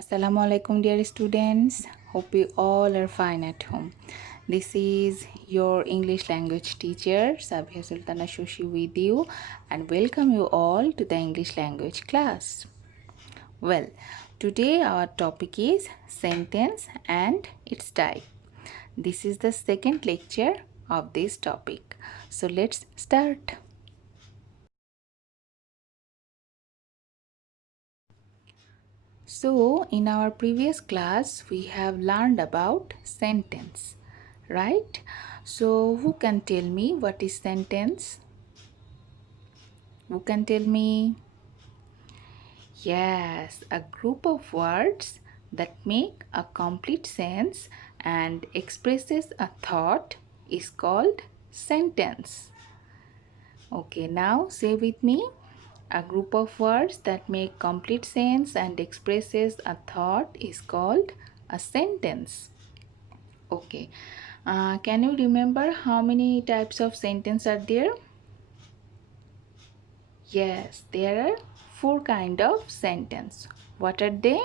Assalamu alaikum dear students. Hope you all are fine at home. This is your English language teacher Sabiha Sultana Shoshi with you and welcome you all to the English language class. Well, today our topic is sentence and its type. This is the second lecture of this topic. So let's start. So, in our previous class, we have learned about sentence, right? So, who can tell me what is sentence? Who can tell me? Yes, a group of words that make a complete sense and expresses a thought is called sentence. Okay, now say with me. A group of words that make complete sense and expresses a thought is called a sentence. Okay. Can you remember how many types of sentence are there? Yes, there are four kind of sentence. What are they?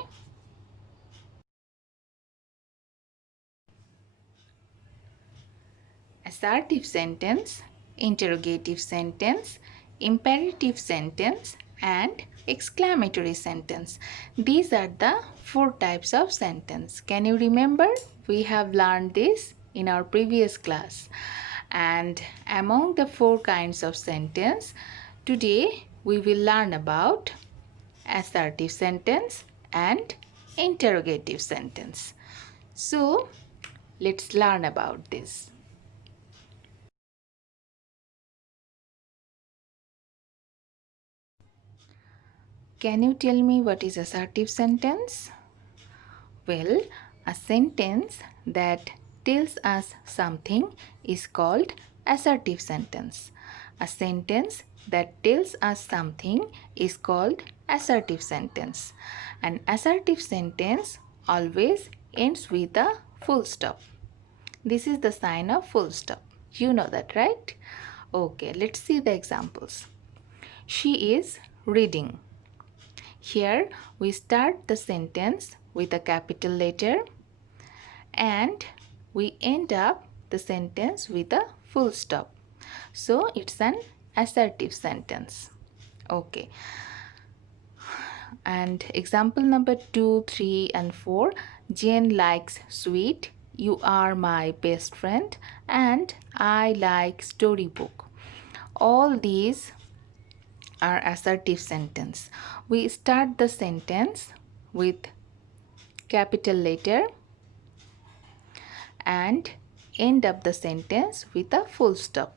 Assertive sentence, interrogative sentence, imperative sentence, and exclamatory sentence. These are the four types of sentence. Can you remember? We have learned this in our previous class. And among the four kinds of sentence, today we will learn about assertive sentence and interrogative sentence. So, let's learn about this. Can you tell me what is assertive sentence? Well, a sentence that tells us something is called assertive sentence. A sentence that tells us something is called assertive sentence. An assertive sentence always ends with a full stop. This is the sign of full stop. You know that, right? Okay, let's see the examples. She is reading. Here we start the sentence with a capital letter and we end up the sentence with a full stop. So it's an assertive sentence. Okay. And example number 2, 3 and 4. Jane likes sweet. You are my best friend and I like storybook. All these are assertive sentence. We start the sentence with capital letter and end up the sentence with a full stop.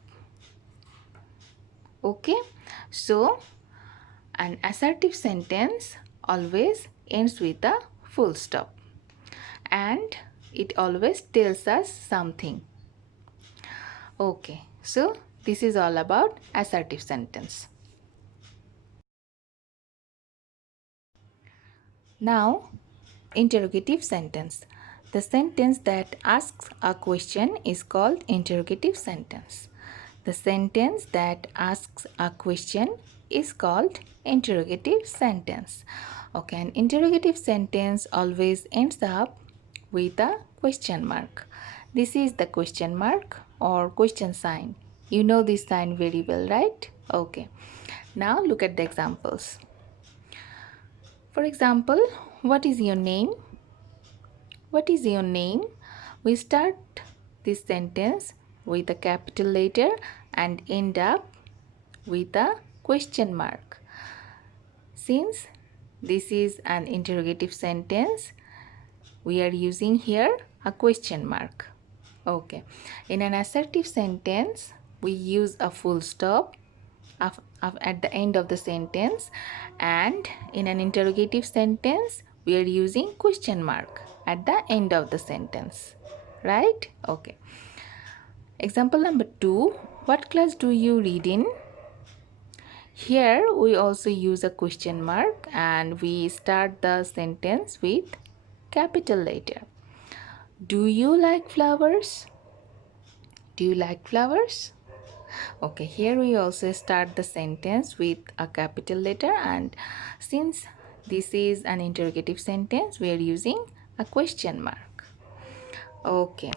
Okay, so an assertive sentence always ends with a full stop and it always tells us something. Okay, so this is all about assertive sentence. Now, interrogative sentence. The sentence that asks a question is called interrogative sentence. The sentence that asks a question is called interrogative sentence. Okay, an interrogative sentence always ends up with a question mark. This is the question mark or question sign. You know this sign very well, right? Okay. Now look at the examples. For example, what is your name? What is your name? We start this sentence with a capital letter and end up with a question mark. Since this is an interrogative sentence, we are using here a question mark. Okay. In an assertive sentence, we use a full stop at the end of the sentence, and in an interrogative sentence we are using question mark at the end of the sentence, right? Okay. Example number 2. What class do you read in? Here we also use a question mark and we start the sentence with capital letter. Do you like flowers? Do you like flowers? Okay, here we also start the sentence with a capital letter, and since this is an interrogative sentence. We are using a question mark. Okay.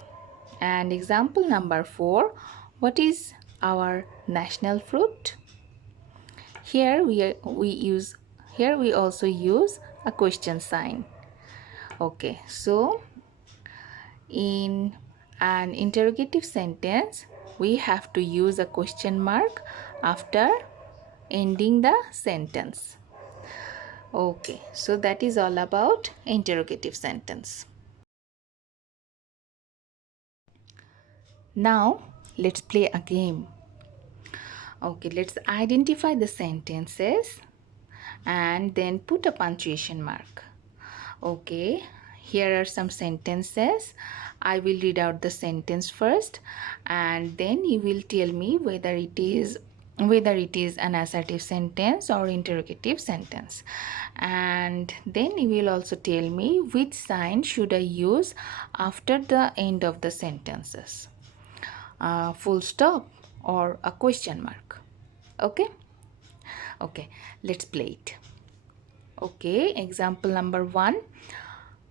And example number 4. What is our national fruit? Here we also use a question sign. Okay, so in an interrogative sentence, we have to use a question mark after ending the sentence. Okay, so that is all about interrogative sentence. Now, let's play a game. Okay, let's identify the sentences and then put a punctuation mark. Okay, here are some sentences. I will read out the sentence first and then you will tell me whether it is an assertive sentence or interrogative sentence, and then you will also tell me which sign should I use after the end of the sentences, full stop or a question mark. Okay, let's play it. Okay, example number 1.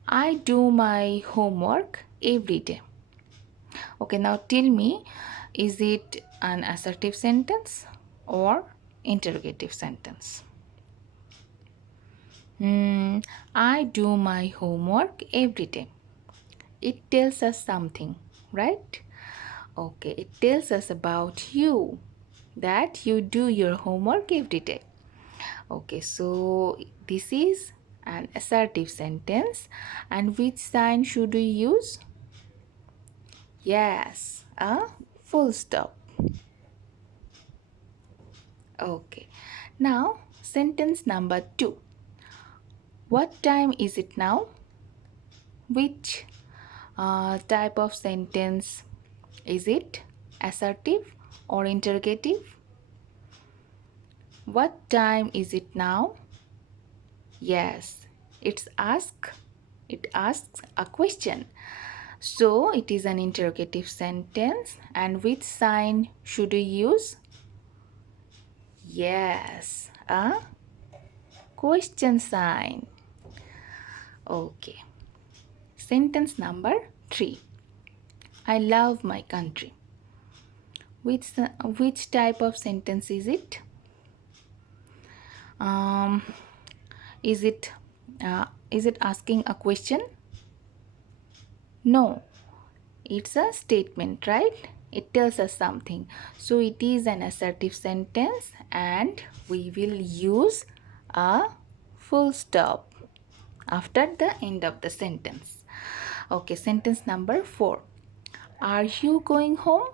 I do my homework every day. Okay, now tell me, is it an assertive sentence or interrogative sentence? I do my homework every day. It tells us something, right? Okay, it tells us about you, that you do your homework every day. Okay, so this is an assertive sentence. And which sign should we use? Yes, a full stop. Okay, now sentence number 2. What time is it now? Which type of sentence is it? Assertive or interrogative? What time is it now? Yes, it asks a question. So it is an interrogative sentence. And which sign should we use? Yes, a question sign. Okay. Sentence number 3. I love my country. Which type of sentence is it? Is it asking a question? No, it's a statement, right? It tells us something. So it is an assertive sentence and we will use a full stop after the end of the sentence. Okay, sentence number 4. Are you going home?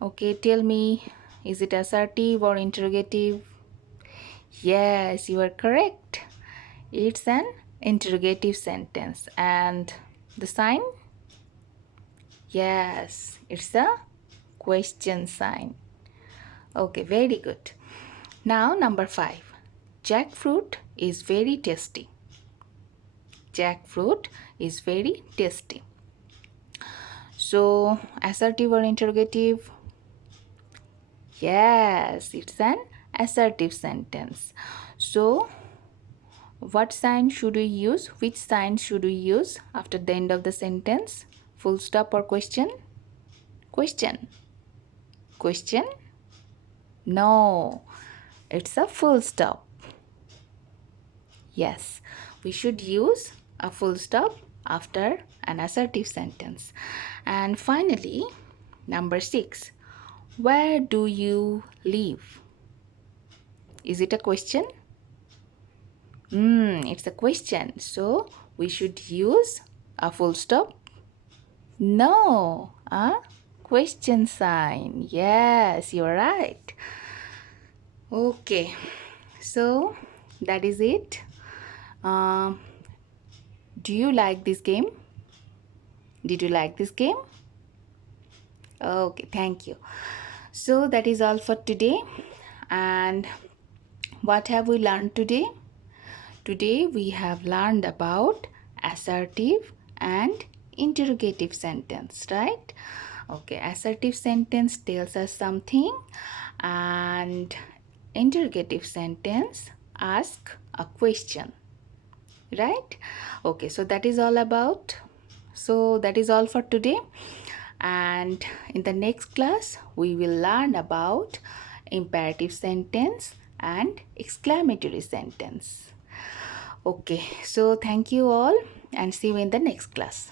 Okay, tell me, is it assertive or interrogative? Yes, you are correct. It's an interrogative sentence. And the sign? Yes, it's a question sign. Okay, very good. Now number 5. Jackfruit is very tasty. Jackfruit is very tasty. So, assertive or interrogative? Yes, it's an assertive sentence. So, what sign should we use? Which sign should we use after the end of the sentence? Full stop or question? Question. Question? No, it's a full stop. Yes, we should use a full stop after an assertive sentence. And finally, number 6. Where do you live? Is it a question? It's a question. So we should use a full stop. No, a question sign. Yes, you're right. Okay, so that is it. Do you like this game? Did you like this game? Okay, thank you. So that is all for today. And what have we learned today? Today we have learned about assertive and interrogative sentence, right? Okay, assertive sentence tells us something and interrogative sentence ask a question, right? Okay, so that is all about. So that is all for today, and in the next class we will learn about imperative sentence and exclamatory sentence. Okay, so thank you all and see you in the next class.